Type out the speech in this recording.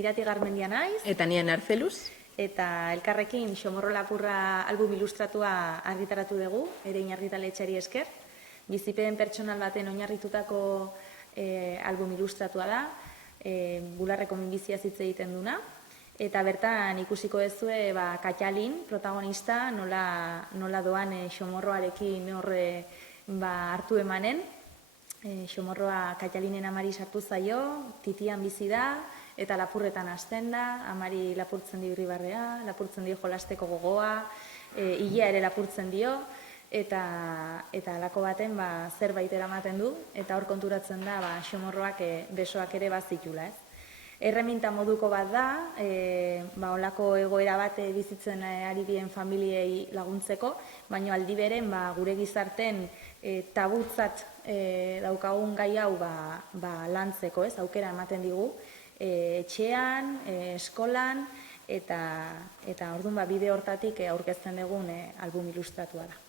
Irati Garmendia naiz. Eta nien Arzeluz. Eta elkarrekin Xomorro Lapurra album ilustratua argitaratu dugu, Erein argitaletxeari esker. Bizipen pertsonal baten oinarritutako album ilustratua da, bularreko minbizia hitz egiten duna. Eta bertan ikusiko duzue Katalin, protagonista, nola doan Xomorroarekin horre hartu emanen. Xomorroa Katalinen amari sartu zaio, titian bizi da, eta lapurretan hasten da, amari lapurtzen dio irribarrea, lapurtzen dio jolasteko gogoa, ilea ere lapurtzen dio, eta halako baten zerbait eramaten du, eta hor konturatzen da Xomorroak besoak ere bazitula, ez? Erreminta moduko bat da, olako egoera bat bizitzen ari dien familiei laguntzeko, baina aldi beren gure gizarten tabutzat daukagun gai hau lantzeko, ez, aukera ematen digu, etxean, eskolan, eta orduan bide hortatik aurkezten dugun album ilustratua da.